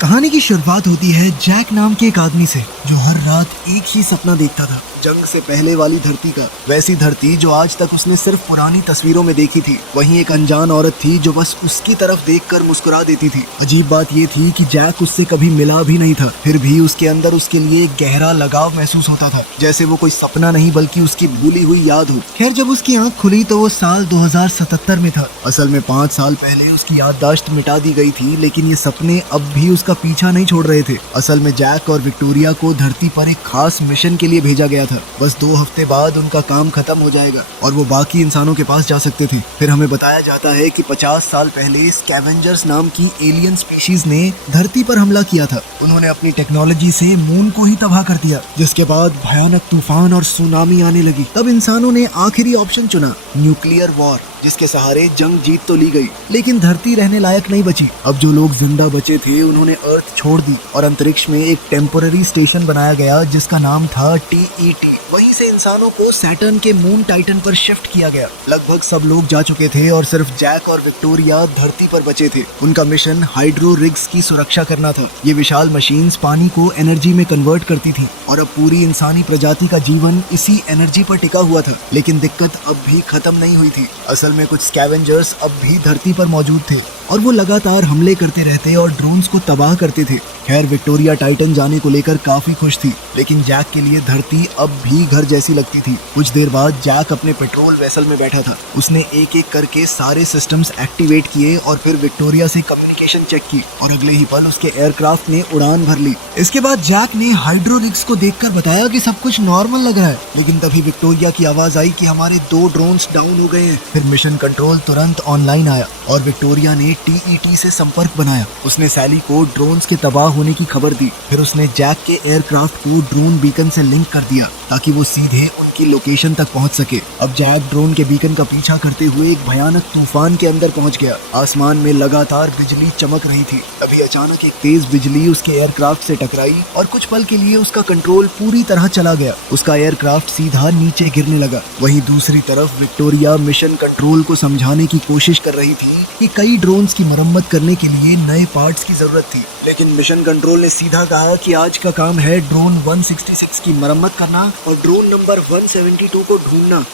कहानी की शुरुआत होती है जैक नाम के एक आदमी से जो हर रात एक ही सपना देखता था, जंग से पहले वाली धरती का। वैसी धरती जो आज तक उसने सिर्फ पुरानी तस्वीरों में देखी थी। वहीं एक अनजान औरत थी जो बस उसकी तरफ देखकर मुस्कुरा देती थी। अजीब बात ये थी कि जैक उससे कभी मिला भी नहीं था, फिर भी उसके अंदर उसके लिए एक गहरा लगाव महसूस होता था, जैसे वो कोई सपना नहीं बल्कि उसकी भूली हुई याद हो। खैर, जब उसकी आंख खुली तो वो साल 2077 में था। असल में 5 साल पहले उसकी याददाश्त मिटा दी गई थी, लेकिन ये सपने अब भी उसका पीछा नहीं छोड़ रहे थे। असल में जैक और विक्टोरिया को धरती पर एक खास मिशन के लिए भेजा गया था। बस 2 हफ्ते बाद उनका काम खत्म हो जाएगा और वो बाकी इंसानों के पास जा सकते थे। फिर हमें बताया जाता है कि 50 साल पहले स्कैवेंजर्स नाम की एलियन स्पीशीज ने धरती पर हमला किया था। उन्होंने अपनी टेक्नोलॉजी से मून को ही तबाह कर दिया, जिसके बाद भयानक तूफान और सुनामी आने लगी। तब इंसानों ने आखिरी ऑप्शन चुना, न्यूक्लियर वॉर, जिसके सहारे जंग जीत तो ली गई, लेकिन धरती रहने लायक नहीं बची। अब जो लोग जिंदा बचे थे उन्होंने अर्थ छोड़ दी और अंतरिक्ष में एक टेम्पोररी स्टेशन बनाया गया जिसका नाम था TET। वहीं से इंसानों को सैटर्न के मून टाइटन पर शिफ्ट किया गया। लगभग सब लोग जा चुके थे और सिर्फ जैक और विक्टोरिया धरती पर बचे थे। उनका मिशन हाइड्रो रिग्स की सुरक्षा करना था। ये विशाल मशीन्स पानी को एनर्जी में कन्वर्ट करती थी और अब पूरी इंसानी प्रजाति का जीवन इसी एनर्जी पर टिका हुआ था। लेकिन दिक्कत अब भी खत्म नहीं हुई थी। असल में कुछ स्कैवेंजर्स अब भी धरती पर मौजूद थे और वो लगातार हमले करते रहते और ड्रोन्स को तबाह करते थे। खैर, विक्टोरिया टाइटन जाने को लेकर काफी खुश थी, लेकिन जैक के लिए धरती अब भी घर जैसी लगती थी। कुछ देर बाद जैक अपने पेट्रोल वेसल में बैठा था। उसने एक एक करके सारे सिस्टम्स एक्टिवेट किए और फिर विक्टोरिया से कम्युनिकेशन चेक की और अगले ही पल उसके एयरक्राफ्ट ने उड़ान भर ली। इसके बाद जैक ने हाइड्रो रिग्स को देखकर बताया कि सब कुछ नॉर्मल लग रहा है, लेकिन तभी विक्टोरिया की आवाज आई कि हमारे 2 ड्रोन्स डाउन हो गए हैं। फिर मिशन कंट्रोल तुरंत ऑनलाइन आया और विक्टोरिया ने TET से संपर्क बनाया। उसने सैली को ड्रोन्स के तबाह होने की खबर दी। फिर उसने जैक के एयरक्राफ्ट को ड्रोन बीकन से लिंक कर दिया ताकि वो सीधे उनकी लोकेशन तक पहुंच सके। अब जैक ड्रोन के बीकन का पीछा करते हुए एक भयानक तूफान के अंदर पहुंच गया। आसमान में लगातार बिजली चमक रही थी। तभी अचानक एक तेज बिजली उसके एयरक्राफ्ट से टकराई और कुछ पल के लिए उसका कंट्रोल पूरी तरह चला गया। उसका एयरक्राफ्ट सीधा नीचे गिरने लगा। वहीं दूसरी तरफ विक्टोरिया मिशन कंट्रोल को समझाने की कोशिश कर रही थी कि कई ड्रोन्स की मरम्मत करने के लिए नए पार्ट्स की जरूरत थी, लेकिन मिशन कंट्रोल ने सीधा कहा कि आज का काम है ड्रोन 166 की मरम्मत करना और ड्रोन नंबर 172 को ढूंढना।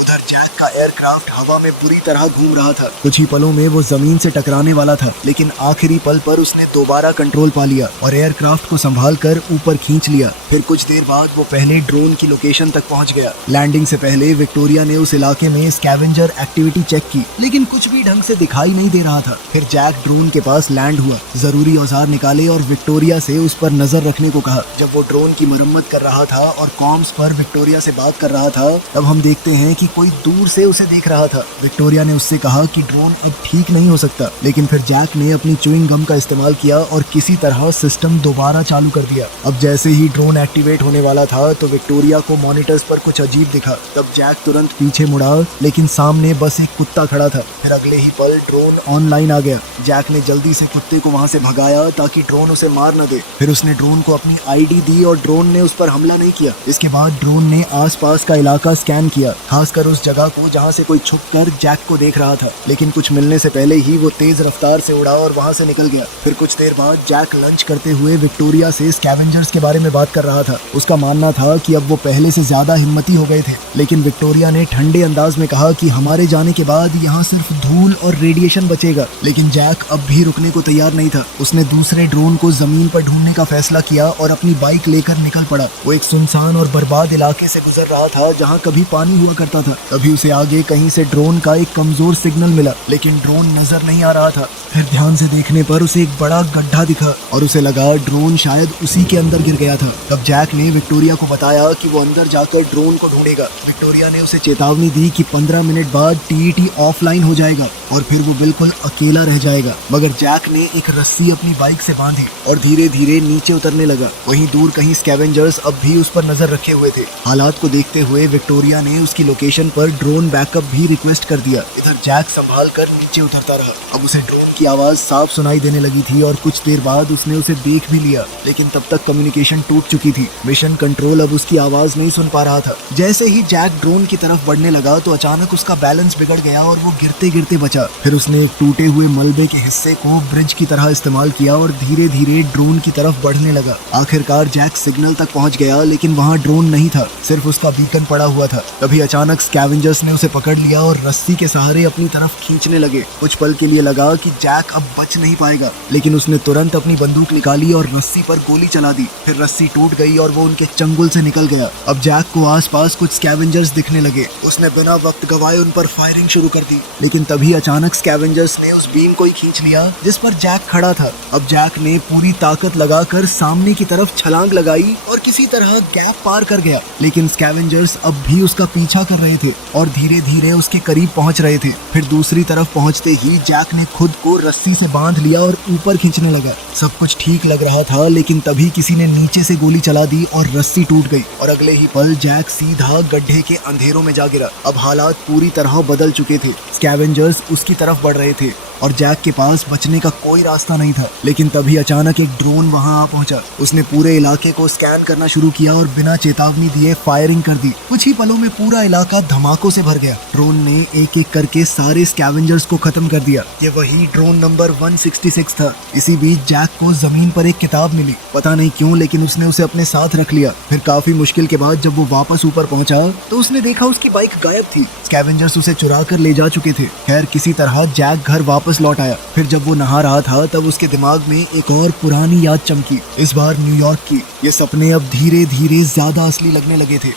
उधर जैक का एयरक्राफ्ट हवा में बुरी तरह घूम रहा था। कुछ ही पलों में वो जमीन से टकराने वाला था, लेकिन आखिरी पल पर उसने दोबारा कंट्रोल पा लिया और एयरक्राफ्ट को संभालकर ऊपर खींच लिया। फिर कुछ देर बाद वो पहले ड्रोन की लोकेशन तक पहुंच गया। लैंडिंग से पहले विक्टोरिया ने उस इलाके में स्कैवेंजर एक्टिविटी चेक की, लेकिन कुछ भी ढंग से दिखाई नहीं दे रहा था। फिर जैक ड्रोन के पास लैंड हुआ, जरूरी औजार निकाले और विक्टोरिया से उस पर नजर रखने को कहा। जब वो ड्रोन की मरम्मत कर रहा था और कॉम्स पर विक्टोरिया से बात कर रहा था, तब हम देखते हैं कि कोई दूर से उसे देख रहा था। विक्टोरिया ने उससे कहा कि ड्रोन अब ठीक नहीं हो सकता, लेकिन फिर जैक ने अपनी च्युइंग गम का इस्तेमाल किया और किसी तरह सिस्टम दोबारा चालू कर दिया। अब जैसे ही ड्रोन एक्टिवेट होने वाला था तो विक्टोरिया को मॉनिटर्स पर कुछ अजीब दिखा। तब जैक तुरंत पीछे मुड़ा, लेकिन सामने बस एक कुत्ता खड़ा था। फिर अगले ही पल ड्रोन ऑनलाइन आ गया। जैक ने जल्दी से कुत्ते को वहां से भगाया ताकि ड्रोन उसे मार न दे। फिर उसने ड्रोन को अपनी ID दी और ड्रोन ने उस पर हमला नहीं किया। इसके बाद ड्रोन ने आसपास का इलाका स्कैन किया, खासकर उस जगह को जहां से कोई छुपकर जैक को देख रहा था, लेकिन कुछ मिलने से पहले ही वो तेज रफ्तार से उड़ा और वहां से निकल गया। फिर कुछ देर बाद जैक लंच करते हुए विक्टोरिया से स्कैवेंजर्स के बारे में बात कर रहा था। उसका मानना था कि अब वो पहले से ज्यादा हिम्मती हो गए थे, लेकिन विक्टोरिया ने ठंडे अंदाज में कहा कि हमारे जाने के बाद यहाँ सिर्फ धूल और रेडिएशन बचेगा। लेकिन जैक अब भी रुकने को तैयार नहीं था। उसने दूसरे ड्रोन को जमीन पर ढूंढने का फैसला किया और अपनी बाइक लेकर निकल पड़ा। वो एक सुनसान और बर्बाद इलाके से गुजर रहा था जहाँ कभी पानी हुआ करता था। तभी उसे आगे कहीं से ड्रोन का एक कमजोर सिग्नल मिला, लेकिन ड्रोन नजर नहीं आ रहा था। फिर ध्यान से देखने पर उसे एक बड़ा गड्ढा दिखा और उसे लगा ड्रोन शायद उसी के अंदर गिर गया था। तब जैक ने विक्टोरिया को बताया कि वो अंदर जाकर ड्रोन को ढूंढेगा। विक्टोरिया ने उसे चेतावनी दी कि 15 मिनट बाद TET ऑफलाइन हो जाएगा और फिर वो बिल्कुल अकेला रह जाएगा। मगर जैक ने एक रस्सी अपनी बाइक से बांधी और धीरे धीरे नीचे उतरने लगा। वहीं दूर कहीं स्कैवेंजर्स अब भी उस पर नजर रखे हुए थे। हालात को देखते हुए विक्टोरिया ने उसकी लोकेशन पर ड्रोन बैकअप भी रिक्वेस्ट कर दिया। इधर जैक संभाल कर नीचे उतरता रहा। अब उसे ड्रोन की आवाज साफ सुनाई देने लगी थी और कुछ देर बाद उसने उसे देख भी लिया, लेकिन तब तक कम्युनिकेशन टूट चुकी थी। मिशन कंट्रोल अब उसकी आवाज नहीं सुन पा रहा था। जैसे ही जैक ड्रोन की तरफ बढ़ने लगा तो अचानक उसका बैलेंस बिगड़ गया और वो गिरते गिरते बचा। फिर उसने एक टूटे हुए मलबे के हिस्से को ब्रिज की तरह इस्तेमाल किया और धीरे धीरे ड्रोन की तरफ बढ़ने लगा। आखिरकार जैक सिग्नल तक पहुंच गया, लेकिन वहाँ ड्रोन नहीं था, सिर्फ उसका बीकन पड़ा हुआ था। तभी अचानक स्कैवेंजर्स ने उसे पकड़ लिया और रस्सी के सहारे अपनी तरफ खींचने लगे। कुछ पल के लिए लगा कि जैक अब बच नहीं पाएगा, लेकिन उसने तुरंत अपनी बंदूक निकाली और रस्सी पर गोली चला दी। फिर रस्सी टूट गई और वो उनके चंगुल से निकल गया। अब जैक को आसपास कुछ स्कैवेंजर्स दिखने लगे। उसने बिना वक्त गवाए उन पर फायरिंग शुरू कर दी, लेकिन तभी अचानक स्कैवेंजर्स ने उस बीम को ही खींच लिया जिस पर जैक खड़ा था। अब जैक ने पूरी ताकत लगाकर सामने की तरफ छलांग लगाई और किसी तरह गैप पार कर गया, लेकिन स्कैवेंजर्स अब भी उसका पीछा कर रहे थे और धीरे धीरे उसके करीब पहुंच रहे थे। फिर दूसरी तरफ पहुंचते ही जैक ने खुद को रस्सी से बांध लिया और ऊपर खींचने लगा। सब कुछ ठीक लग रहा था, लेकिन तभी किसी ने नीचे से गोली चला दी और रस्सी टूट गई और अगले ही पल जैक सीधा गड्ढे के अंधेरों में जा गिरा। अब हालात पूरी तरह बदल चुके थे। स्कैवेंजर्स उसकी तरफ बढ़ रहे थे और जैक के पास बचने का कोई रास्ता नहीं था। लेकिन तभी अचानक एक ड्रोन वहां आ पहुंचा। उसने पूरे इलाके को स्कैन करना शुरू किया और बिना चेतावनी दिए फायरिंग कर दी। कुछ ही पलों में पूरा इलाका धमाकों से भर गया। ड्रोन ने एक एक करके सारे स्कैवेंजर्स को खत्म कर दिया। ये वही ड्रोन नंबर 166 था। इसी बीच जैक को जमीन पर एक किताब मिली। पता नहीं क्यों, लेकिन उसने उसे अपने साथ रख लिया। फिर काफी मुश्किल के बाद जब वो वापस ऊपर पहुंचा तो उसने देखा उसकी बाइक गायब थी। स्कैवेंजर्स उसे चुरा कर ले जा चुके थे। खैर, किसी तरह जैक घर वापस लौट आया। फिर जब वो नहा रहा था तब उसके दिमाग में एक और पुरानी याद चमकी, इस बार न्यूयॉर्क की। ये सपने अब धीरे धीरे ज्यादा असली लगने लगे थे।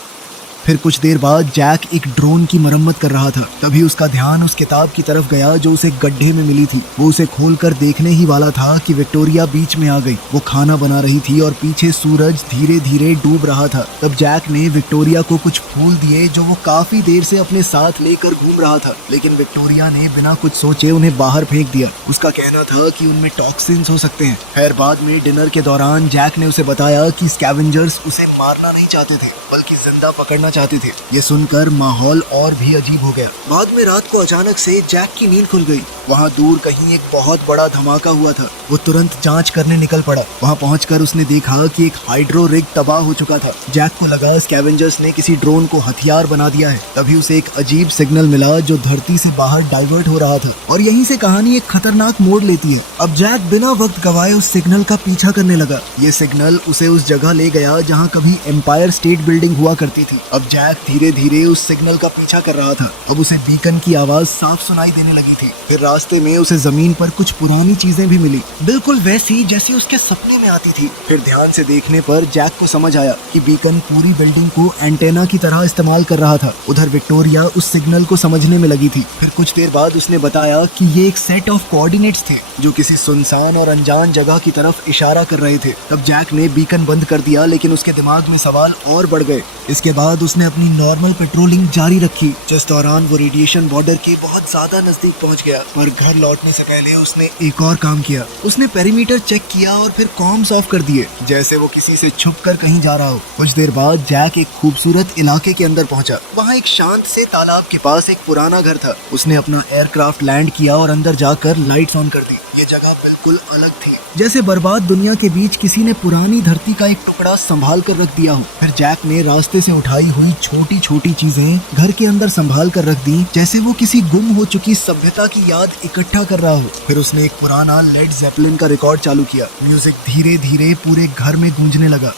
फिर कुछ देर बाद जैक एक ड्रोन की मरम्मत कर रहा था। तभी उसका ध्यान उस किताब की तरफ गया जो उसे गड्ढे में मिली थी। वो उसे खोलकर देखने ही वाला था कि विक्टोरिया बीच में आ गई। वो खाना बना रही थी और पीछे सूरज धीरे धीरे डूब रहा था। तब जैक ने विक्टोरिया को कुछ फूल दिए जो वो काफी देर से अपने साथ लेकर घूम रहा था, लेकिन विक्टोरिया ने बिना कुछ सोचे उन्हें बाहर फेंक दिया। उसका कहना था कि उनमें टॉक्सिन्स हो सकते हैं। खैर, बाद में डिनर के दौरान जैक ने उसे बताया कि स्कैवेंजर्स उसे मारना नहीं चाहते थे, बल्कि जिंदा पकड़ना चाहते थे। ये सुनकर माहौल और भी अजीब हो गया। बाद में रात को अचानक से जैक की नींद खुल गई। वहाँ दूर कहीं एक बहुत बड़ा धमाका हुआ था। वो तुरंत जांच करने निकल पड़ा। वहाँ पहुंचकर उसने देखा कि एक हाइड्रो रिग तबाह हो चुका था। जैक को लगा स्कैवेंजर्स ने किसी ड्रोन को हथियार बना दिया है। तभी उसे एक अजीब सिग्नल मिला जो धरती से बाहर डाइवर्ट हो रहा था और यहीं से कहानी एक खतरनाक मोड़ लेती है। अब जैक बिना वक्त गवाए उस सिग्नल का पीछा करने लगा। ये सिग्नल उसे उस जगह ले गया जहाँ कभी एम्पायर स्टेट बिल्डिंग हुआ करती थी। अब जैक धीरे धीरे उस सिग्नल का पीछा कर रहा था। अब उसे बीकन की आवाज साफ सुनाई देने लगी थी। फिर रास्ते में उसे जमीन पर कुछ पुरानी चीजें भी मिली, बिल्कुल वैसी जैसी उसके सपने में आती थी। फिर ध्यान से देखने पर जैक को समझ आया कि बीकन पूरी बिल्डिंग को एंटेना की तरह इस्तेमाल कर रहा था। उधर विक्टोरिया उस सिग्नल को समझने में लगी थी। फिर कुछ देर बाद उसने बताया कि ये एक सेट ऑफ कोऑर्डिनेट्स थे जो किसी सुनसान और अनजान जगह की तरफ इशारा कर रहे थे। तब जैक ने बीकन बंद कर दिया, लेकिन उसके दिमाग में सवाल और बढ़ गए। इसके बाद उसने अपनी नॉर्मल पेट्रोलिंग जारी रखी, जिस दौरान वो रेडिएशन बॉर्डर के बहुत ज्यादा नजदीक पहुंच गया। पर घर लौटने से पहले उसने एक और काम किया। उसने पेरीमीटर चेक किया और फिर कॉम्स ऑफ कर दिए, जैसे वो किसी से छुपकर कहीं जा रहा हो। कुछ देर बाद जैक एक खूबसूरत इलाके के अंदर पहुंचा। वहाँ एक शांत से तालाब के पास एक पुराना घर था। उसने अपना एयरक्राफ्ट लैंड किया और अंदर जाकर लाइट्स ऑन कर दी। ये जगह बिल्कुल अलग थी, जैसे बर्बाद दुनिया के बीच किसी ने पुरानी धरती का एक टुकड़ा संभाल कर रख दिया हो। फिर जैक ने रास्ते से उठाई हुई छोटी छोटी चीजें घर के अंदर संभाल कर रख दी, जैसे वो किसी गुम हो चुकी सभ्यता की याद इकट्ठा कर रहा हो। फिर उसने एक पुराना लेड ज़ेपेलिन का रिकॉर्ड चालू किया। म्यूजिक धीरे धीरे पूरे घर में गूंजने लगा।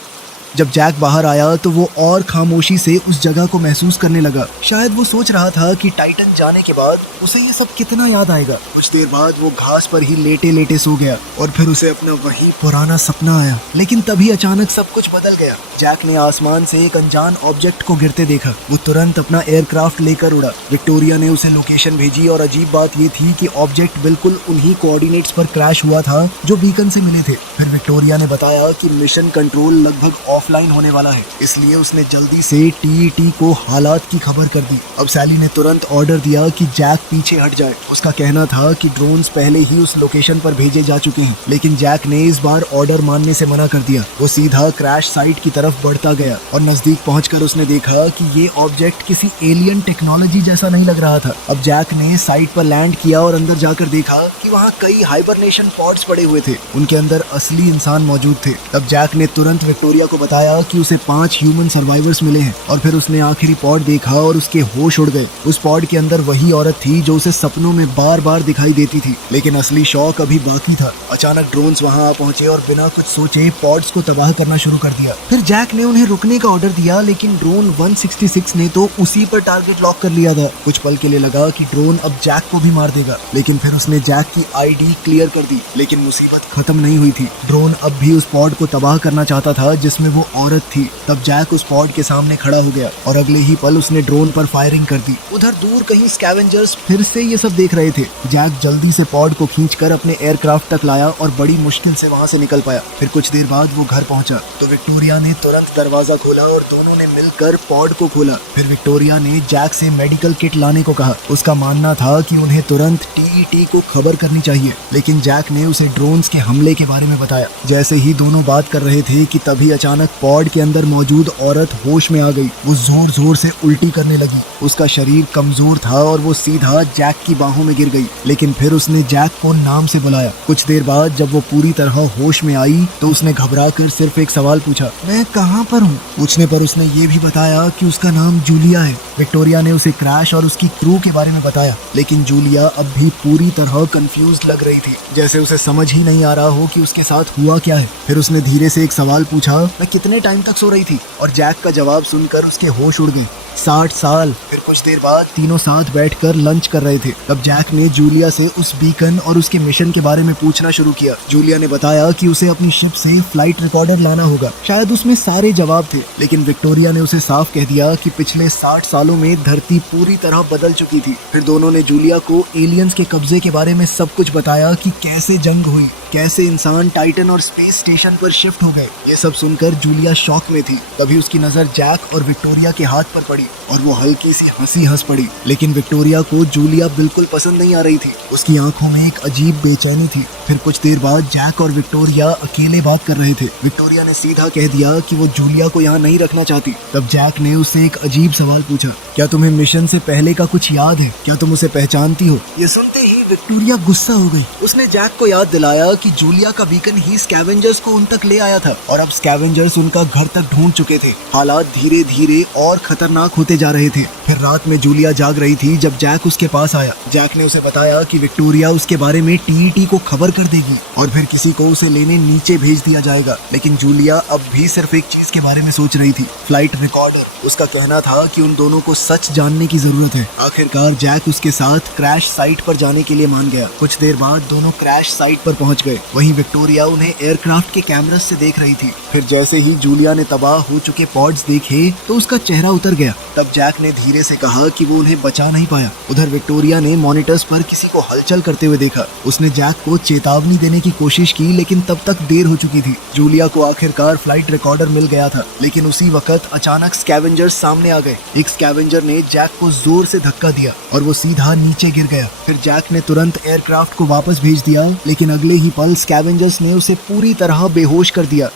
जब जैक बाहर आया तो वो और खामोशी से उस जगह को महसूस करने लगा। शायद वो सोच रहा था कि टाइटन जाने के बाद उसे ये सब कितना याद आएगा। कुछ देर बाद वो घास पर ही लेटे लेटे सो गया और फिर उसे अपना वही पुराना सपना आया। लेकिन तभी अचानक सब कुछ बदल गया। जैक ने आसमान से एक अनजान ऑब्जेक्ट को गिरते देखा। वो तुरंत अपना एयरक्राफ्ट लेकर उड़ा। विक्टोरिया ने उसे लोकेशन भेजी और अजीब बात ये थी कि ऑब्जेक्ट बिल्कुल उन्हीं कोऑर्डिनेट्स पर क्रैश हुआ था जो बीकन से मिले थे। फिर विक्टोरिया ने बताया कि मिशन कंट्रोल लगभग ऑफ ऑफलाइन होने वाला है, इसलिए उसने जल्दी से टीईटी को हालात की खबर कर दी। अब सैली ने तुरंत ऑर्डर दिया कि जैक पीछे हट जाए। उसका कहना था कि ड्रोन्स पहले ही उस लोकेशन पर भेजे जा चुके हैं, लेकिन जैक ने इस बार ऑर्डर मानने से मना कर दिया। वो सीधा क्रैश साइट की तरफ बढ़ता गया और नजदीक पहुंचकर उसने देखा कि ये ऑब्जेक्ट किसी एलियन टेक्नोलॉजी जैसा नहीं लग रहा था। अब जैक ने साइट पर लैंड किया और अंदर जाकर देखा कि वहाँ कई हाइबरनेशन पॉड्स पड़े हुए थे। उनके अंदर असली इंसान मौजूद थे। तब जैक ने तुरंत विक्टोरिया को बताया कि उसे 5 ह्यूमन सर्वाइवर्स मिले हैं और फिर उसने आखिरी पॉड देखा और उसके होश उड़ गए। उस पॉड के अंदर वही औरत थी जो उसे सपनों में बार बार दिखाई देती थी, लेकिन असली शौक अभी बाकी था। अचानक ड्रोन्स वहां आ पहुंचे और बिना कुछ सोचे पॉड्स को तबाह करना शुरू कर दिया। फिर जैक ने उन्हें रुकने का ऑर्डर दिया, लेकिन ड्रोन 166 ने तो उसी पर टारगेट लॉक कर लिया था। कुछ पल के लिए लगा कि ड्रोन अब जैक को भी मार देगा, लेकिन फिर उसने जैक की आईडी क्लियर कर दी। लेकिन मुसीबत खत्म नहीं हुई थी। ड्रोन अब भी उस पॉड को तबाह करना चाहता था जिसमें वो औरत थी। तब जैक उस पॉड के सामने खड़ा हो गया और अगले ही पल उसने ड्रोन पर फायरिंग कर दी। उधर दूर कहीं स्कैवेंजर्स फिर से ये सब देख रहे थे। जैक जल्दी से पॉड को खींचकर अपने एयरक्राफ्ट तक लाया और बड़ी मुश्किल से वहां से निकल पाया। फिर कुछ देर बाद वो घर पहुंचा तो विक्टोरिया ने तुरंत दरवाजा खोला और दोनों ने मिलकर पॉड को खोला। फिर विक्टोरिया ने जैक से मेडिकल किट लाने को कहा। उसका मानना था कि उन्हें तुरंत टीईटी को खबर करनी चाहिए, लेकिन जैक ने उसे ड्रोन्स के हमले के बारे में बताया। जैसे ही दोनों बात कर रहे थे कि तभी अचानक पॉड के अंदर मौजूद औरत होश में आ गई। वो जोर जोर से उल्टी करने लगी। उसका शरीर कमजोर था और वो सीधा जैक की बाहों में गिर गई, लेकिन फिर उसने जैक को नाम से बुलाया। कुछ देर बाद जब वो पूरी तरह होश में आई तो उसने घबराकर सिर्फ एक सवाल पूछा, मैं कहाँ पर हूँ? पूछने पर उसने ये भी बताया कि उसका नाम जूलिया है। विक्टोरिया ने उसे क्रैश और उसकी क्रू के बारे में बताया, लेकिन जूलिया अब भी पूरी तरह कंफ्यूज लग रही थी, जैसे उसे समझ ही नहीं आ रहा हो कि उसके साथ हुआ क्या है। फिर उसने धीरे से एक सवाल पूछा, मैं कितने टाइम तक सो रही थी? और जैक का जवाब सुनकर उसके होश उड़ गए। 60 साल। फिर कुछ देर बाद तीनों साथ बैठकर लंच कर रहे थे। तब जैक ने जूलिया से उस बीकन और उसके मिशन के बारे में पूछना शुरू किया। जूलिया ने बताया कि उसे अपनी शिप से फ्लाइट रिकॉर्डर लाना होगा, शायद उसमें सारे जवाब थे। लेकिन विक्टोरिया ने उसे साफ कह दिया कि पिछले 60 सालों में धरती पूरी तरह बदल चुकी थी। फिर दोनों ने जूलिया को एलियंस के कब्जे के बारे में सब कुछ बताया कि कैसे जंग हुई, कैसे इंसान टाइटन और स्पेस स्टेशन पर शिफ्ट हो गए। ये सब सुनकर जूलिया शॉक में थी। तभी उसकी नजर जैक और विक्टोरिया के हाथ पर पड़ी और वो हल्की सी हंसी हंस पड़ी। लेकिन विक्टोरिया को जूलिया बिल्कुल पसंद नहीं आ रही थी। उसकी आंखों में एक अजीब बेचैनी थी। फिर कुछ देर बाद जैक और विक्टोरिया अकेले बात कर रहे थे। विक्टोरिया ने सीधा कह दिया कि वो जूलिया को यहाँ नहीं रखना चाहती। तब जैक ने उससे एक अजीब सवाल पूछा, क्या तुम्हें मिशन से पहले का कुछ याद है? क्या तुम उसे पहचानती हो? ये सुनते ही विक्टोरिया गुस्सा हो गई। उसने जैक को याद दिलाया कि जूलिया का बीकन ही स्कैवेंजर्स को उन तक ले आया था और अब स्कैवेंजर्स उनका घर तक ढूंढ चुके थे। हालात धीरे धीरे और खतरनाक होते जा रहे थे। फिर रात में जूलिया जाग रही थी जब जैक उसके पास आया। जैक ने उसे बताया कि विक्टोरिया उसके बारे में टीईटी को खबर कर देगी और फिर किसी को उसे लेने नीचे भेज दिया जाएगा। लेकिन जूलिया अब भी सिर्फ एक चीज के बारे में सोच रही थी, फ्लाइट रिकॉर्डर। उसका कहना था कि उन दोनों को सच जानने की जरूरत है। आखिरकार जैक उसके साथ क्रैश साइट पर जाने के लिए मान गया। कुछ देर बाद दोनों क्रैश साइट पर पहुंच गए। वहीं विक्टोरिया उन्हें एयरक्राफ्ट के कैमरे से देख रही थी। फिर जैसे ही जूलिया ने तबाह हो चुके पॉड्स देखे तो उसका चेहरा उतर गया। तब जैक ने धीरे से कहा कि वो उन्हें बचा नहीं पाया। उधर विक्टोरिया ने मॉनिटर्स पर किसी को हलचल करते हुए देखा। उसने जैक को चेतावनी देने की कोशिश की, लेकिन तब तक देर हो चुकी थी। जूलिया को आखिरकार फ्लाइट रिकॉर्डर मिल गया था, लेकिन उसी वक्त अचानक स्कैवेंजर्स सामने आ गए। एक स्कैवेंजर ने जैक को जोर से धक्का दिया और वो सीधा नीचे गिर गया। फिर जैक ने तुरंत एयरक्राफ्ट को वापस भेज दिया, लेकिन अगले ही पल स्कैवेंजर्स ने उसे पूरी तरह बेहोश कर दिया।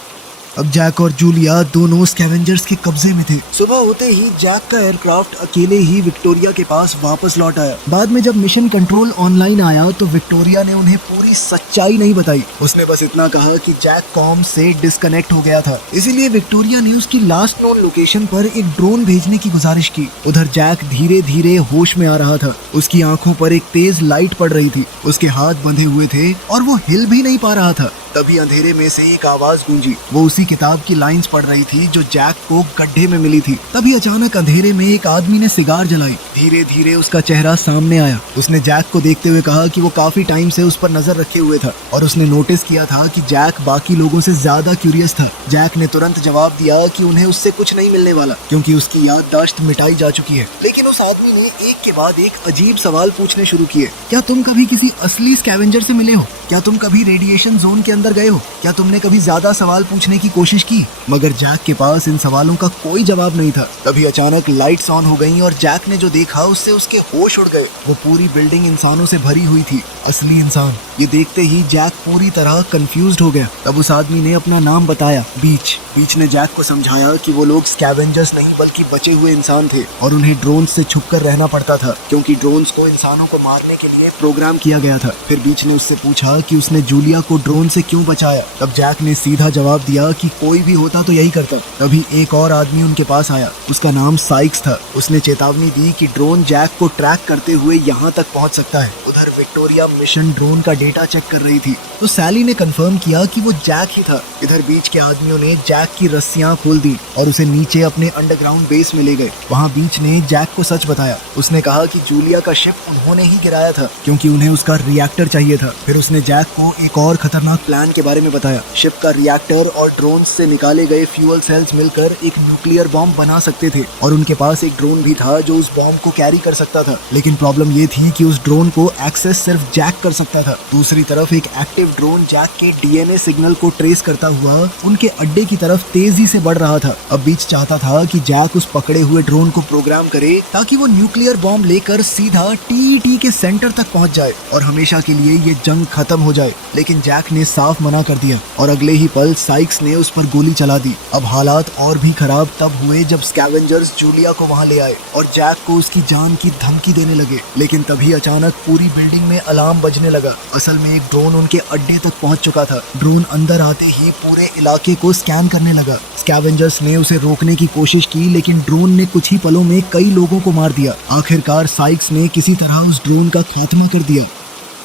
अब जैक और जूलिया दोनों स्कैवेंजर्स के कब्जे में थे। सुबह होते ही जैक का एयरक्राफ्ट अकेले ही विक्टोरिया के पास वापस लौट आया। बाद में जब मिशन कंट्रोल ऑनलाइन आया तो विक्टोरिया ने उन्हें पूरी सच्चाई नहीं बताई। उसने बस इतना कहा कि जैक कॉम से डिस्कनेक्ट हो गया था, इसीलिए विक्टोरिया ने उसकी लास्ट नोन लोकेशन पर एक ड्रोन भेजने की गुजारिश की। उधर जैक धीरे धीरे होश में आ रहा था। उसकी आंखों पर एक तेज लाइट पड़ रही थी। उसके हाथ बंधे हुए थे और वो हिल भी नहीं पा रहा था। तभी अंधेरे में से एक आवाज गूंजी। वो उसी किताब की लाइंस पढ़ रही थी जो जैक को गड्ढे में मिली थी। तभी अचानक अंधेरे में एक आदमी ने सिगार जलाई। धीरे धीरे उसका चेहरा सामने आया। उसने जैक को देखते हुए कहा कि वो काफी टाइम से उस पर नजर रखे हुए था और उसने नोटिस किया था कि जैक बाकी लोगों से ज्यादा क्यूरियस था। जैक ने तुरंत जवाब दिया कि उन्हें उससे कुछ नहीं मिलने वाला, क्योंकि उसकी याददाश्त मिटाई जा चुकी है। लेकिन उस आदमी ने एक के बाद एक अजीब सवाल पूछने शुरू किए। क्या तुम कभी किसी असली स्कैवेंजर से मिले हो? क्या तुम कभी रेडिएशन जोन के अंदर गए हो? क्या तुमने कभी ज्यादा सवाल पूछने की की कोशिश की, मगर जैक के पास इन सवालों का कोई जवाब नहीं था। तभी अचानक लाइट्स ऑन हो गईं और जैक ने जो देखा उससे उसके होश उड़ गए। वो पूरी बिल्डिंग इंसानों से भरी हुई थी, असली इंसान। ये देखते ही जैक पूरी तरह कंफ्यूज्ड हो गया। तब उस आदमी ने अपना नाम बताया, बीच। बीच ने जैक को समझाया कि वो लोग स्कैवेंजर्स नहीं बल्कि बचे हुए इंसान थे और उन्हें ड्रोन्स से छुपकर रहना पड़ता था, क्योंकि ड्रोन्स को इंसानों को मारने के लिए प्रोग्राम किया गया था। फिर बीच ने उससे पूछा कि उसने जूलिया को ड्रोन से क्यों बचाया। तब जैक ने सीधा जवाब दिया कि कोई भी होता तो यही करता। तभी एक और आदमी उनके पास आया, उसका नाम साइक्स था। उसने चेतावनी दी कि ड्रोन जैक को ट्रैक करते हुए यहाँ तक पहुँच सकता है। उधर विक्टोरिया मिशन ड्रोन का डेटा चेक कर रही थी, तो सैली ने कंफर्म किया कि वो जैक ही था। इधर बीच के आदमियों ने जैक की रस्सियां खोल दी और उसे नीचे अपने अंडरग्राउंड बेस में ले गए। वहाँ बीच ने जैक को सच बताया। उसने कहा कि जूलिया का शिप उन्होंने ही गिराया था, क्योंकि उन्हें उसका रिएक्टर चाहिए था। फिर उसने जैक को एक और खतरनाक प्लान के बारे में बताया। शिप का रिएक्टर और ड्रोन से निकाले गए फ्यूल सेल्स मिलकर एक न्यूक्लियर बॉम्ब बना सकते थे, और उनके पास एक ड्रोन भी था जो उस बॉम्ब को कैरी कर सकता था। लेकिन प्रॉब्लम ये थी कि उस ड्रोन को एक्सेस सिर्फ जैक कर सकता था। दूसरी तरफ एक एक्टिव ड्रोन जैक के डीएनए सिग्नल को ट्रेस करता हुआ उनके अड्डे की तरफ तेजी से बढ़ रहा था। अब बीच चाहता था कि जैक उस पकड़े हुए ड्रोन को प्रोग्राम करे ताकि वो न्यूक्लियर बॉम्ब लेकर सीधा टीईटी के सेंटर तक पहुंच जाए और हमेशा के लिए ये जंग खत्म हो जाए। लेकिन जैक ने साफ मना कर दिया और अगले ही पल साइक्स ने उस पर गोली चला दी। अब हालात और भी खराब तब हुए जब स्कैवेंजर्स जूलिया को वहां ले आए और जैक को उसकी जान की धमकी देने लगे। लेकिन तभी अचानक पूरी बिल्डिंग में अलार्म बजने लगा। असल में एक ड्रोन उनके अड्डे तक पहुंच चुका था। ड्रोन अंदर आते ही पूरे इलाके को स्कैन करने लगा। स्कैवेंजर्स ने उसे रोकने की कोशिश की, लेकिन ड्रोन ने कुछ ही पलों में कई लोगों को मार दिया। आखिरकार साइक्स ने किसी तरह उस ड्रोन का खात्मा कर दिया।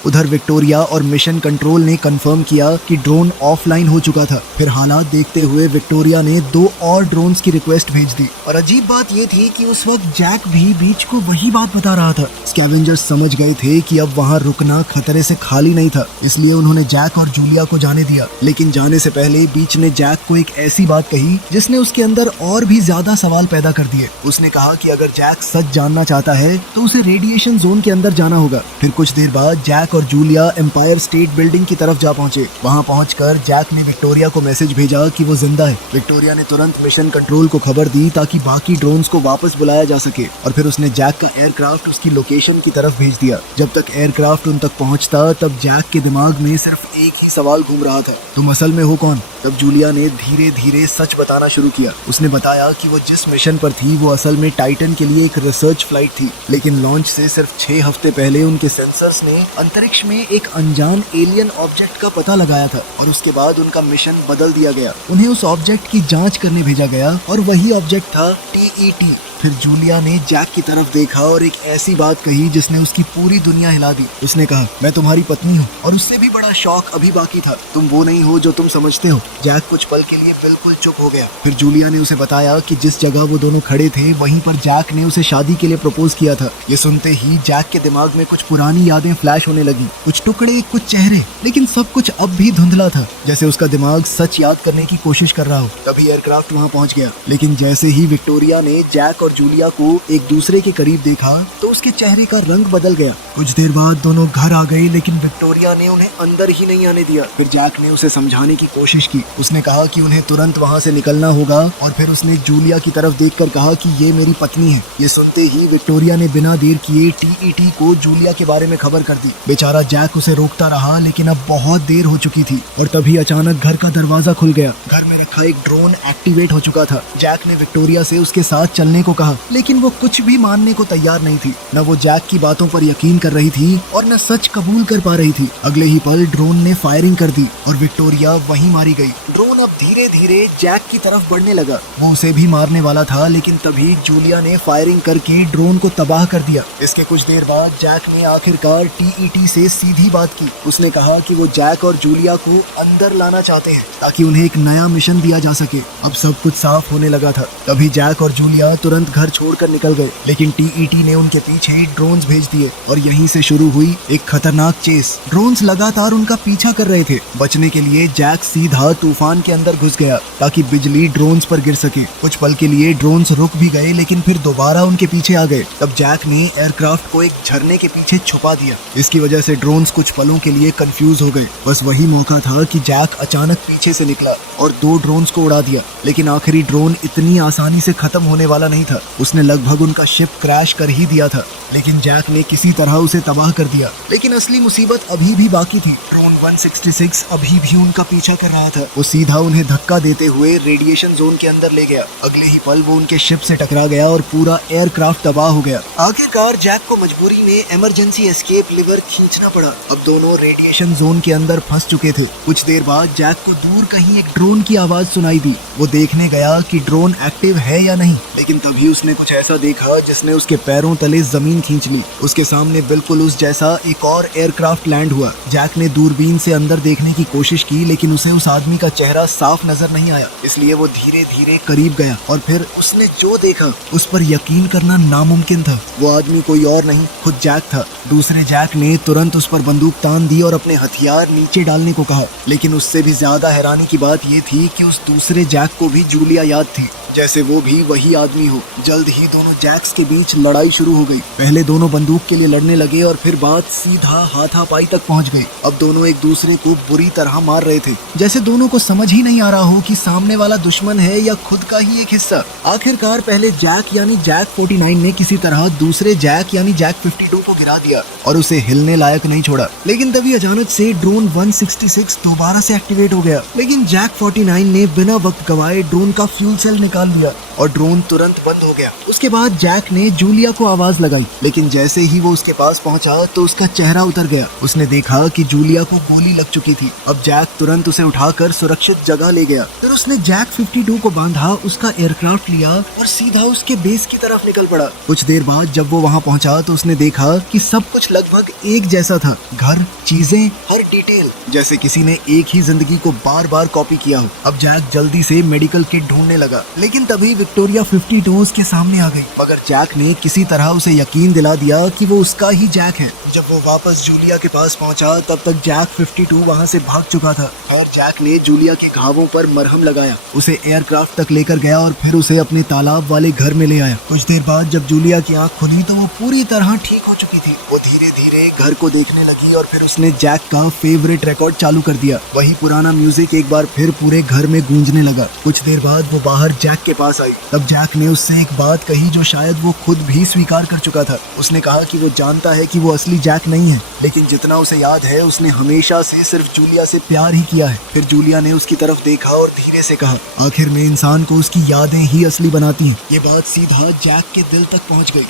उधर विक्टोरिया और मिशन कंट्रोल ने कंफर्म किया कि ड्रोन ऑफलाइन हो चुका था। फिर हालात देखते हुए विक्टोरिया ने 2 और ड्रोन्स की रिक्वेस्ट भेज दी। और अजीब बात ये थी कि उस वक्त जैक भी बीच को वही बात बता रहा था। स्कैवेंजर्स समझ गए थे कि अब वहाँ रुकना खतरे से खाली नहीं था, इसलिए उन्होंने जैक और जूलिया को जाने दिया। लेकिन जाने से पहले बीच ने जैक को एक ऐसी बात कही जिसने उसके अंदर और भी ज्यादा सवाल पैदा कर दिए। उसने कहा कि अगर जैक सच जानना चाहता है तो उसे रेडिएशन जोन के अंदर जाना होगा। फिर कुछ देर बाद जैक और जूलिया एम्पायर स्टेट बिल्डिंग की तरफ जा पहुंचे। वहां पहुंचकर जैक ने विक्टोरिया को मैसेज भेजा कि वो जिंदा है। विक्टोरिया ने तुरंत मिशन कंट्रोल को खबर दी ताकि बाकी ड्रोन्स को वापस बुलाया जा सके, और फिर उसने जैक का एयरक्राफ्ट उसकी लोकेशन की तरफ भेज दिया। जब तक एयरक्राफ्ट उन तक पहुंचता तब जैक के दिमाग में सिर्फ एक ही सवाल घूम रहा था, तुम असल में हो कौन? तब जूलिया ने धीरे धीरे सच बताना शुरू किया। उसने बताया कि वो जिस मिशन पर थी वो असल में टाइटन के लिए एक रिसर्च फ्लाइट थी, लेकिन लॉन्च से सिर्फ 6 हफ्ते पहले उनके सेंसर्स ने अंतरिक्ष में एक अनजान एलियन ऑब्जेक्ट का पता लगाया था, और उसके बाद उनका मिशन बदल दिया गया। उन्हें उस ऑब्जेक्ट की जांच करने भेजा गया और वही ऑब्जेक्ट था टीईटी। फिर जूलिया ने जैक की तरफ देखा और एक ऐसी बात कही जिसने उसकी पूरी दुनिया हिला दी। उसने कहा, मैं तुम्हारी पत्नी हूँ, और उससे भी बड़ा शौक अभी बाकी था। तुम वो नहीं हो जो तुम समझते हो। जैक कुछ पल के लिए बिल्कुल चुप हो गया। फिर जूलिया ने उसे बताया कि जिस जगह वो दोनों खड़े थे वहीं पर जैक ने उसे शादी के लिए प्रपोज किया था। ये सुनते ही जैक के दिमाग में कुछ पुरानी यादें फ्लैश होने लगी, कुछ टुकड़े, कुछ चेहरे, लेकिन सब कुछ अब भी धुंधला था, जैसे उसका दिमाग सच याद करने की कोशिश कर रहा हो। तभी एयरक्राफ्ट वहाँ पहुँच गया, लेकिन जैसे ही विक्टोरिया ने जैक और जूलिया को एक दूसरे के करीब देखा तो उसके चेहरे का रंग बदल गया। कुछ देर बाद दोनों घर आ गए, लेकिन विक्टोरिया ने उन्हें अंदर ही नहीं आने दिया। फिर जैक ने उसे समझाने की कोशिश की। उसने कहा कि उन्हें तुरंत वहाँ से निकलना होगा, और फिर उसने जूलिया की तरफ देखकर कहा कि ये मेरी पत्नी है। ये सुनते ही विक्टोरिया ने बिना देर किए टीईटी को जूलिया के बारे में खबर कर दी। बेचारा जैक उसे रोकता रहा, लेकिन अब बहुत देर हो चुकी थी, और तभी अचानक घर का दरवाजा खुल गया। घर में रखा एक ड्रोन एक्टिवेट हो चुका था। जैक ने विक्टोरिया से उसके साथ चलने को कहा, लेकिन वो कुछ भी मानने को तैयार नहीं थी। न वो जैक की बातों पर यकीन कर रही थी और न सच कबूल कर पा रही थी। अगले ही पल ड्रोन ने फायरिंग कर दी और विक्टोरिया वहीं मारी गई। ड्रोन अब धीरे धीरे जैक की तरफ बढ़ने लगा। वो उसे भी मारने वाला था, लेकिन तभी जूलिया ने फायरिंग करके ड्रोन को तबाह कर दिया। इसके कुछ देर बाद जैक ने आखिरकार टीईटी से सीधी बात की। उसने कहा कि वो जैक और जूलिया को अंदर लाना चाहते हैं ताकि उन्हें एक नया मिशन दिया जा सके। अब सब कुछ साफ होने लगा था। तभी जैक और जूलिया तुरंत तुरंत घर छोड़कर निकल गए, लेकिन टीईटी ने उनके पीछे ड्रोन्स भेज दिए और यहीं से शुरू हुई एक खतरनाक चेस। ड्रोन्स लगातार उनका पीछा कर रहे थे। बचने के लिए जैक सीधा तूफान के अंदर घुस गया ताकि बिजली ड्रोन्स पर गिर सके। कुछ पल के लिए ड्रोन्स रुक भी गए, लेकिन फिर दोबारा उनके पीछे आ गए। तब जैक ने एयरक्राफ्ट को एक झरने के पीछे छुपा दिया। इसकी वजह से ड्रोन्स कुछ पलों के लिए कंफ्यूज हो गए। बस वही मौका था कि जैक अचानक पीछे से निकला और 2 ड्रोन्स को उड़ा दिया, लेकिन आखिरी ड्रोन इतनी आसानी से खत्म होने वाला नहीं था। उसने लगभग उनका शिप क्रैश कर ही दिया था, लेकिन जैक ने किसी तरह उसे तबाह कर दिया। लेकिन असली मुसीबत अभी भी बाकी थी। ड्रोन 166 अभी भी उनका पीछा कर रहा था। वो सीधा उन्हें धक्का देते हुए रेडिएशन जोन के अंदर ले गया। अगले ही पल वो उनके शिप से टकरा गया और पूरा एयरक्राफ्ट तबाह हो गया। आखिरकार जैक को मजबूरी में इमरजेंसी एस्केप लीवर खींचना पड़ा। अब दोनों रेडिएशन जोन के अंदर फंस चुके थे। कुछ देर बाद जैक को दूर कहीं एक ड्रोन की आवाज सुनाई दी। वो देखने गया कि ड्रोन एक्टिव है या नहीं, लेकिन तभी उसने कुछ ऐसा देखा जिसने उसके पैरों तले जमीन खींच ली। उसके सामने बिल्कुल उस जैसा एक और एयरक्राफ्ट लैंड हुआ। जैक ने दूरबीन से अंदर देखने की कोशिश की, लेकिन उसे उस आदमी का चेहरा साफ नजर नहीं आया। इसलिए वो धीरे धीरे करीब गया और फिर उसने जो देखा उस पर यकीन करना नामुमकिन था। वो आदमी कोई और नहीं, खुद जैक था। दूसरे जैक ने तुरंत उस पर बंदूक तान दी और अपने हथियार नीचे डालने को कहा, लेकिन उससे भी ज्यादा हैरानी की बात ये थी कि उस दूसरे जैक को भी जूलिया याद थी, जैसे वो भी वही आदमी हो। जल्द ही दोनों जैक्स के बीच लड़ाई शुरू हो गई। पहले दोनों बंदूक के लिए लड़ने लगे और फिर बात सीधा हाथापाई तक पहुंच गई। अब दोनों एक दूसरे को बुरी तरह मार रहे थे, जैसे दोनों को समझ ही नहीं आ रहा हो कि सामने वाला दुश्मन है या खुद का ही एक हिस्सा। आखिरकार पहले जैक यानी जैक 49 ने किसी तरह दूसरे जैक यानी जैक 52 को गिरा दिया और उसे हिलने लायक नहीं छोड़ा। लेकिन तभी अचानक से ड्रोन 166 दोबारा से एक्टिवेट हो गया, लेकिन जैक 49 ने बिना वक्त गवाए ड्रोन का फ्यूल सेल निकाल दिया और ड्रोन तुरंत बंद हो गया। उसके बाद जैक ने जूलिया को आवाज लगाई, लेकिन जैसे ही वो उसके पास पहुंचा तो उसका चेहरा उतर गया। उसने देखा कि जूलिया को गोली लग चुकी थी। अब जैक तुरंत उसे उठाकर सुरक्षित जगह ले गया। फिर उसने जैक 52 को बांधा, उसका एयरक्राफ्ट लिया और सीधा उसके बेस की तरफ निकल पड़ा। कुछ देर बाद जब वो वहाँ पहुंचा तो उसने देखा कि सब कुछ लगभग एक जैसा था। घर, चीजें, हर डिटेल, जैसे किसी ने एक ही जिंदगी को बार बार कॉपी किया हो। अब जैक जल्दी से मेडिकल किट ढूंढने लगा, लेकिन तभी विक्टोरिया 52 उसके सामने आ गई। मगर जैक ने किसी तरह उसे यकीन दिला दिया कि वो उसका ही जैक है। जब वो वापस जूलिया के पास पहुंचा तब तक जैक 52 वहां से भाग चुका था। और जैक ने जूलिया के घावों पर मरहम लगाया, उसे एयरक्राफ्ट तक लेकर गया और फिर उसे अपने तालाब वाले घर में ले आया। कुछ देर बाद जब जूलिया की आंख खुली तो वो पूरी तरह ठीक हो चुकी थी। वो धीरे धीरे घर को देखने लगी और फिर उसने जैक का फेवरेट रिकॉर्ड चालू कर दिया। वही पुराना म्यूजिक एक बार फिर पूरे घर में गूंजने लगा। कुछ देर बाद वो बाहर जैक के पास आई। तब जैक ने उससे एक बात कही जो शायद वो खुद भी स्वीकार कर चुका था। उसने कहा कि वो जानता है कि वो असली जैक नहीं है, लेकिन जितना उसे याद है उसने हमेशा से सिर्फ जूलिया से प्यार ही किया है। फिर जूलिया ने उसकी तरफ देखा और धीरे से कहा, आखिर में इंसान को उसकी यादें ही असली बनाती हैं। ये बात सीधा जैक के दिल तक पहुंच गई।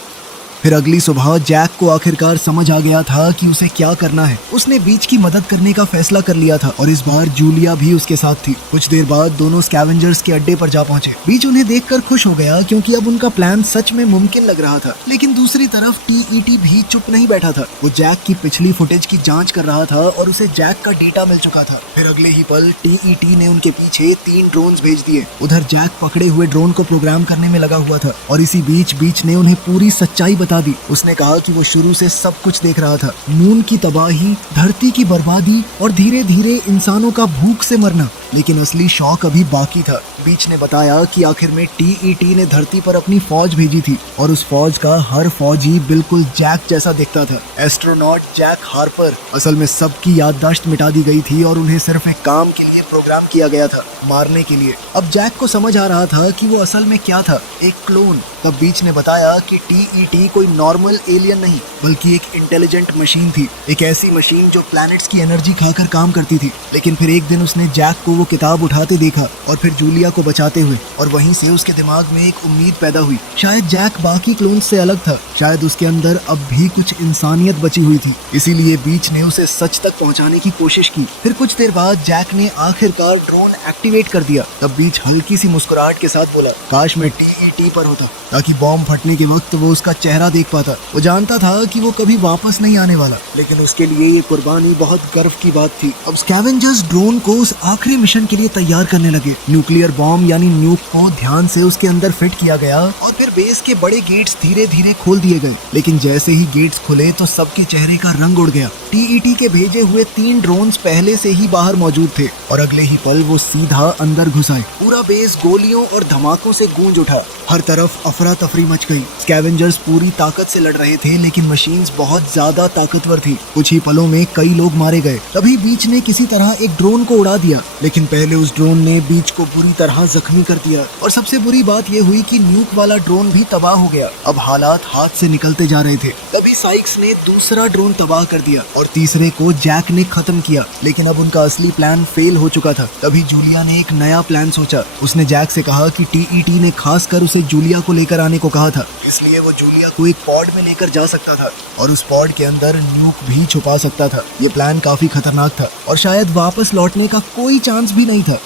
फिर अगली सुबह जैक को आखिरकार समझ आ गया था कि उसे क्या करना है। उसने बीच की मदद करने का फैसला कर लिया था और इस बार जूलिया भी उसके साथ थी। कुछ देर बाद दोनों स्कैवेंजर्स के अड्डे पर जा पहुंचे। बीच उन्हें देखकर खुश हो गया क्योंकि अब उनका प्लान सच में मुमकिन लग रहा था। लेकिन दूसरी तरफ टीईटी भी चुप नहीं बैठा था। वो जैक की पिछली फुटेज की जांच कर रहा था और उसे जैक का डेटा मिल चुका था। फिर अगले ही पल टीईटी ने उनके पीछे 3 ड्रोन्स भेज दिए। उधर जैक पकड़े हुए ड्रोन को प्रोग्राम करने में लगा हुआ था और इसी बीच ने उन्हें पूरी सच्चाई बता दी। उसने कहा कि वो शुरू से सब कुछ देख रहा था, मून की तबाही, धरती की बर्बादी और धीरे धीरे इंसानों का भूख से मरना। लेकिन असली शौक अभी बाकी था। बीच ने बताया कि आखिर में टीईटी ने धरती पर अपनी फौज भेजी थी और उस फौज का हर फौजी बिल्कुल जैक जैसा दिखता था। Astronaut Jack Harper. असल में सबकी याददाश्त मिटा दी गई थी और उन्हें सिर्फ एक काम के लिए प्रोग्राम किया गया था, मारने के लिए। अब जैक को समझ आ रहा था कि वो असल में क्या था, एक क्लोन। तब बीच ने बताया कि टीईटी कोई नॉर्मल एलियन नहीं बल्कि एक इंटेलिजेंट मशीन थी, एक ऐसी मशीन जो प्लैनेट्स की एनर्जी खाकर काम करती थी। लेकिन फिर एक दिन उसने जैक को वो किताब उठाते देखा और फिर जूलिया को बचाते हुए, और वहीं से उसके दिमाग में एक उम्मीद पैदा हुई। शायद जैक बाकी क्लोन्स से अलग था, शायद उसके अंदर अब भी कुछ इंसानियत बची हुई थी। इसीलिए बीच ने उसे सच तक पहुंचाने की कोशिश की। फिर कुछ देर बाद जैक ने आखिर आखिरकार ड्रोन एक्टिवेट कर दिया। तब बीच हल्की सी मुस्कुराहट के साथ बोला, काश मैं TET पर होता ताकि बॉम्ब फटने के वक्त वो उसका चेहरा देख पाता। वो जानता था कि वो कभी वापस नहीं आने वाला, लेकिन उसके लिए ये कुर्बानी बहुत गर्व की बात थी। अब स्कैवेंजर्स ड्रोन को उस आखिरी मिशन के लिए तैयार करने लगे। न्यूक्लियर बॉम्ब यानी न्यूक को ध्यान से उसके अंदर फिट किया गया और फिर बेस के बड़े गेट्स धीरे धीरे खोल दिए गए। लेकिन जैसे ही गेट्स खुले तो सबके चेहरे का रंग उड़ गया। TET के भेजे हुए 3 ड्रोन्स पहले से ही बाहर मौजूद थे और अगले ही पल वो सीधा अंदर घुस आए। पूरा बेस गोलियों और धमाकों से गूंज उठा। हर तरफ अफरा तफरी मच गई। स्कैवेंजर्स पूरी ताकत से लड़ रहे थे, लेकिन मशीन्स बहुत ज्यादा ताकतवर थी। कुछ ही पलों में कई लोग मारे गए। तभी बीच ने किसी तरह एक ड्रोन को उड़ा दिया, लेकिन पहले उस ड्रोन ने बीच को बुरी तरह जख्मी कर दिया। और सबसे बुरी बात यह हुई कि न्यूक वाला ड्रोन भी तबाह हो गया। अब हालात हाथ से निकलते जा रहे थे। तभी साइक्स ने दूसरा ड्रोन तबाह कर दिया और तीसरे को जैक ने खत्म किया। लेकिन अब उनका असली प्लान फेल हो चुका था। तभी जूलिया ने एक नया प्लान सोचा। उसने जैक से कहा कि TET ने खासकर उसे जूलिया को लेकर आने को कहा था, इसलिए वो जूलिया को एक पॉड में लेकर जा सकता था और उस पॉड के अंदर न्यूक भी छुपा सकता था। ये प्लान काफी खतरनाक था और शायद वापस लौटने का कोई चांस भी नहीं था।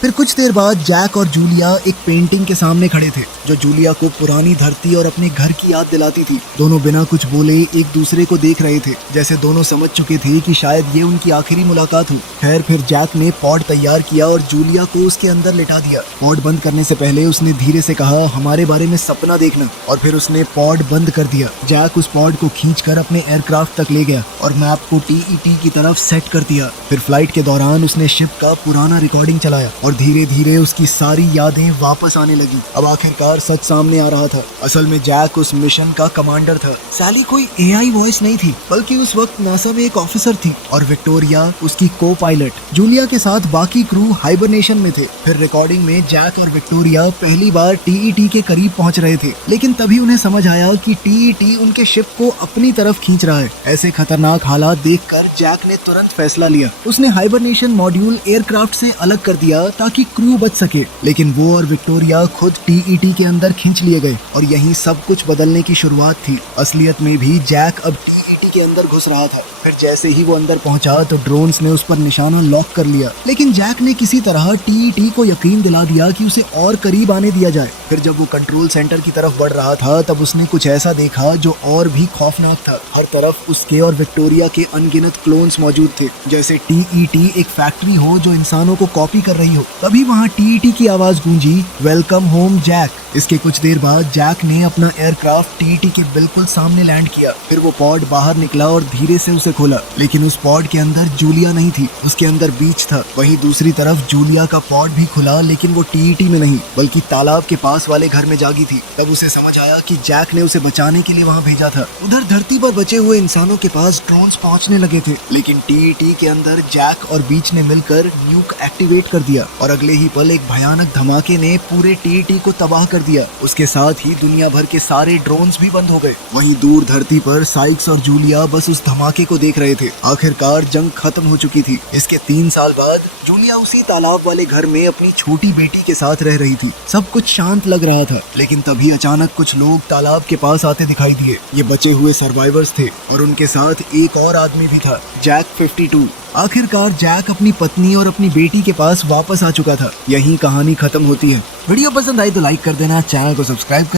फिर कुछ देर बाद जैक और जूलिया एक पेंटिंग के सामने खड़े थे जो जूलिया को पुरानी धरती और अपने घर की याद दिलाती थी। दोनों बिना कुछ बोले एक दूसरे को देख रहे थे, जैसे दोनों समझ चुके थे कि शायद ये उनकी आखिरी मुलाकात हो। खैर फिर जैक ने पॉड तैयार किया और जूलिया को उसके अंदर लिटा दिया। पॉड बंद करने से पहले उसने धीरे से कहा, हमारे बारे में सपना देखना, और फिर उसने पॉड बंद कर दिया। जैक उस पॉड को खींचकर अपने एयरक्राफ्ट तक ले गया और मैप को TET की तरफ सेट कर दिया। फिर फ्लाइट के दौरान उसने शिप का पुराना रिकॉर्डिंग चलाया और धीरे धीरे उसकी सारी यादें वापस आने लगी। अब आखिरकार सच सामने आ रहा था। असल में जैक उस मिशन का कमांडर था। सैली कोई AI वॉइस नहीं थी, बल्कि उस वक्त नासा में एक ऑफिसर थी और विक्टोरिया उसकी को पायलट। जूलिया के साथ बाकी क्रू हाइबरनेशन में थे। फिर रिकॉर्डिंग में जैक और विक्टोरिया पहली बार TET के करीब पहुंच रहे थे, लेकिन तभी उन्हें समझ आया कि TET उनके शिप को अपनी तरफ खींच रहा है। ऐसे खतरनाक हालात देखकर जैक ने तुरंत फैसला लिया। उसने हाइबरनेशन मॉड्यूल एयरक्राफ्ट से अलग कर दिया ताकि क्रू बच सके, लेकिन वो और विक्टोरिया खुद TET के अंदर खींच लिए गए और यहीं सब कुछ बदलने की शुरुआत थी। असलियत में भी जैक अब TET के अंदर घुस रहा था। फिर जैसे ही वो अंदर पहुंचा तो ड्रोन्स ने उस पर निशाना लॉक कर लिया, लेकिन जैक ने किसी तरह TET को यकीन दिला दिया कि उसे और करीब आने दिया जाए। फिर जब वो कंट्रोल सेंटर की तरफ बढ़ रहा था तब उसने कुछ ऐसा देखा जो और भी खौफनाक था। हर तरफ उसके और विक्टोरिया के अनगिनत क्लोन्स मौजूद थे, जैसे TET एक फैक्ट्री हो जो इंसानों को कॉपी कर रही हो। तभी वहाँ TET की आवाज गूंजी, वेलकम होम जैक। इसके कुछ देर बाद जैक ने अपना एयरक्राफ्ट TET के बिल्कुल सामने लैंड किया। फिर वो पॉड बाहर निकला और धीरे से उसे खोला, लेकिन उस पॉड के अंदर जूलिया नहीं थी, उसके अंदर बीच था। वहीं दूसरी तरफ जूलिया का पॉड भी खुला, लेकिन वो TET में नहीं बल्कि तालाब के पास वाले घर में जागी थी। तब उसे समझ आया कि जैक ने उसे बचाने के लिए वहाँ भेजा था। उधर धरती पर बचे हुए इंसानों के पास ड्रोन्स पहुँचने लगे थे, लेकिन TET के अंदर जैक और बीच ने मिलकर न्यूक एक्टिवेट कर दिया और अगले ही पल एक भयानक धमाके ने पूरे TET को तबाह कर दिया। उसके साथ ही दुनिया भर के सारे ड्रोन्स भी बंद हो गए। वहीं दूर धरती पर साइक्स और जूलिया बस उस धमाके को देख रहे थे। आखिरकार जंग खत्म हो चुकी थी। इसके 3 साल बाद जूलिया उसी तालाब वाले घर में अपनी छोटी बेटी के साथ रह रही थी। सब कुछ शांत लग रहा था, लेकिन तभी अचानक कुछ लोग तालाब के पास आते दिखाई दिए। ये बचे हुए सर्वाइवर्स थे और उनके साथ एक और आदमी भी था, जैक 52। आखिरकार जैक अपनी पत्नी और अपनी बेटी के पास वापस आ चुका था। यही कहानी खत्म होती है। वीडियो पसंद आई तो लाइक कर देना, चैनल को सब्सक्राइब